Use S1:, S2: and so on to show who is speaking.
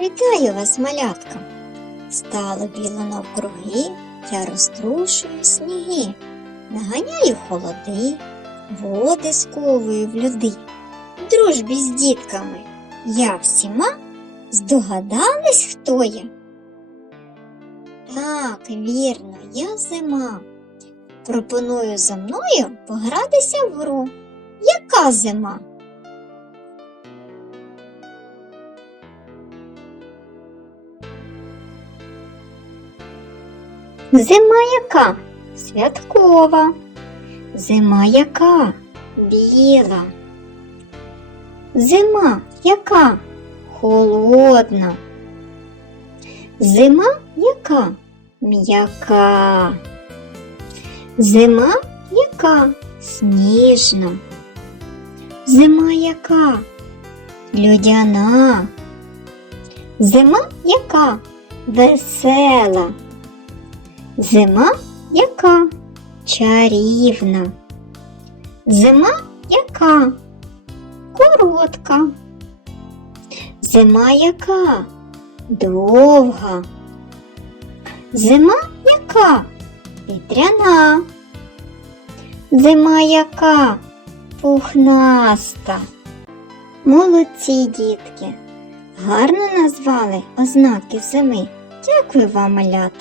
S1: Вітаю вас, малятка. Стало біло навкруги, я розтрушую сніги, наганяю холоди, води сковую в люди. В дружбі з дітками я всіма здогадались, хто я? Так, вірно, я зима. Пропоную за мною погратися в гру. Яка зима? Зима яка? Святкова. Зима яка? Біла. Зима яка? Холодна. Зима яка? М'яка. Зима яка? Сніжна. Зима яка? Людяна. Зима яка? Весела. Зима яка? Чарівна. Зима яка? Коротка. Зима яка? Довга. Зима яка? Вітряна. Зима яка? Пухнаста. Молодці, дітки. Гарно назвали ознаки зими. Дякую вам, малята.